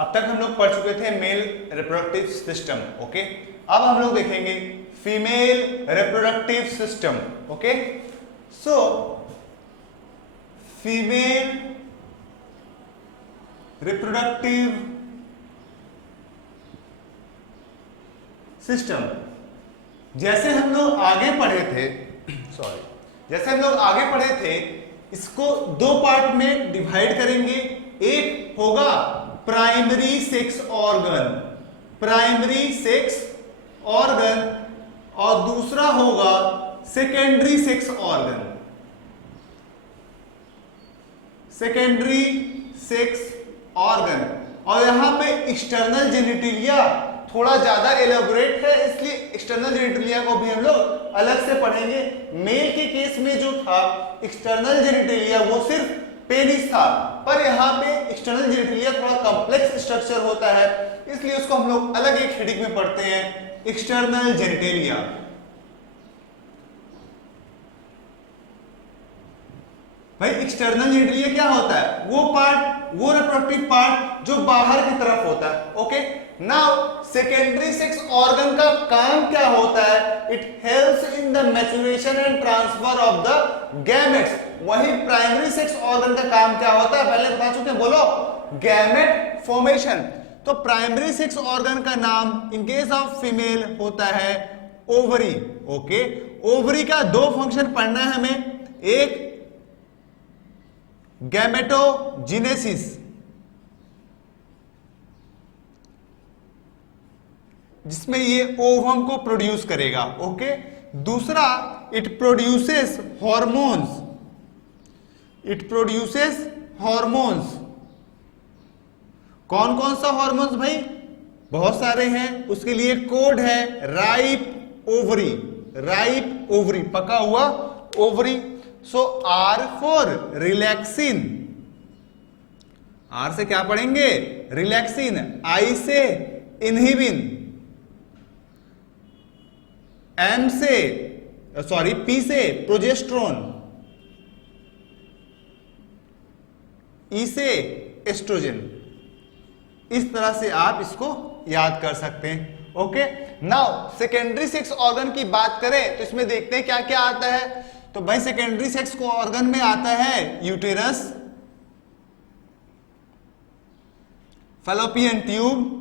अब तक हम लोग पढ़ चुके थे मेल रिप्रोडक्टिव सिस्टम, ओके। अब हम लोग देखेंगे female reproductive system, okay. So female reproductive system, जैसे हम लोग आगे पढ़े थे जैसे हम लोग आगे पढ़े थे, इसको दो पार्ट में डिवाइड करेंगे। एक होगा प्राइमरी सेक्स ऑर्गन और दूसरा होगा सेकेंडरी सेक्स ऑर्गन। और यहां पे एक्सटर्नल जेनिटलिया थोड़ा ज्यादा एलेबोरेट है, इसलिए एक्सटर्नल जेनिटलिया को भी हम लोग अलग से पढ़ेंगे। मेल के केस में जो था एक्सटर्नल जेनिटलिया वो सिर्फ पेनिस था, पर यहाँ पे एक्सटर्नल जेनिटलिया थोड़ा कॉम्प्लेक्स स्ट्रक्चर होता है, इसलिए उसको हम लोग अलग एक हेडिंग में पढ़ते हैं, एक्सटर्नल जेनिटलिया। भाई एक्सटर्नल जेनिटलिया क्या होता है? वो रिप्रोडक्टिव पार्ट जो बाहर की तरफ होता है, okay. Now secondary sex organ का काम क्या होता है? It helps in the maturation and transfer of the gametes. वही प्राइमरी सेक्स ऑर्गन का काम क्या होता है? पहले बता चुके हैं, बोलो। Gamete formation. तो प्राइमरी सेक्स ऑर्गन का नाम इन केस ऑफ फीमेल होता है ओवरी, ओके। ओवरी का दो फंक्शन पढ़ना है हमें, एक गैमेटोजेनेसिस, जिसमें ये ओवम को प्रोड्यूस करेगा, ओके। दूसरा इट प्रोड्यूसेस हॉर्मोन्स। कौन कौन सा हॉर्मोन्स भाई? बहुत सारे हैं, उसके लिए कोड है राइप ओवरी, पका हुआ ovary. So R for relaxin, R से क्या पढ़ेंगे? रिलैक्सिन। आई से इनहिबिन, पी से प्रोजेस्टेरोन, ई से एस्ट्रोजन। इस तरह से आप इसको याद कर सकते हैं, okay. Now secondary sex organ की बात करें तो इसमें देखते हैं क्या क्या आता है। तो भाई सेकेंडरी सेक्स को ऑर्गन में आता है यूटेरस, फैलोपियन ट्यूब,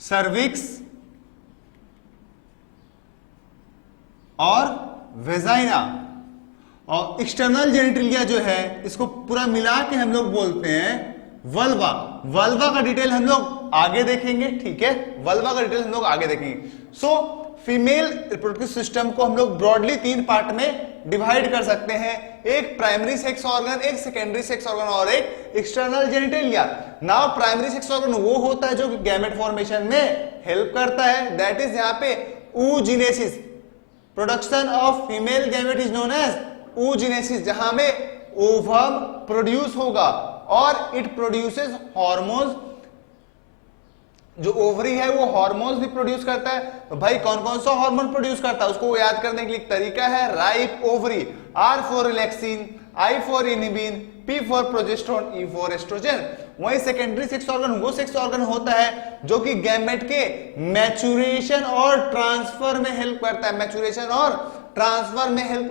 सर्विक्स और वेजाइना। और एक्सटर्नल जेनिटलिया जो है, इसको पूरा मिला के हम लोग बोलते हैं वल्वा। वल्वा का डिटेल हम लोग आगे देखेंगे, ठीक है। वल्वा का डिटेल हम लोग आगे देखेंगे। सो फीमेल रिप्रोडक्टिव सिस्टम को हम लोग ब्रॉडली तीन पार्ट में डिवाइड कर सकते हैं, एक प्राइमरी सेक्स ऑर्गन, एक सेकेंडरी सेक्स ऑर्गन और एक external genitalia. Now primary sex organ वो होता है जो गैमेट फॉर्मेशन में हेल्प करता है, दैट इज यहाँ पे oogenesis। Production of female gamete is known as oogenesis, जहां में ओवम प्रोड्यूस होगा और इट प्रोड्यूसेस हॉर्मोन्स। जो ओवरी है वो हॉर्मोन्स भी प्रोड्यूस करता है। तो भाई कौन कौन सा हार्मोन प्रोड्यूस करता है उसको याद करने के लिए एक तरीका है ripe ovary. R for relaxin, I for inhibin, P for progesterone, E for estrogen. वही सेकेंडरी सेक्स ऑर्गन वो सेक्स ऑर्गन होता है जो कि गैमेट के मैच्योरेशन और ट्रांसफर में हेल्प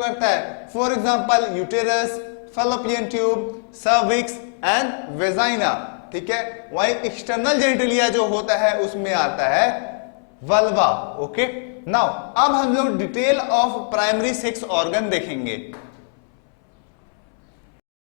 करता है, for example uterus, fallopian tube, cervix and vagina, ठीक है। वही एक्सटर्नल जेनिटलिया जो होता है उसमें आता है वल्वा, ओके। नाउ अब हम लोग detail of primary sex organ देखेंगे।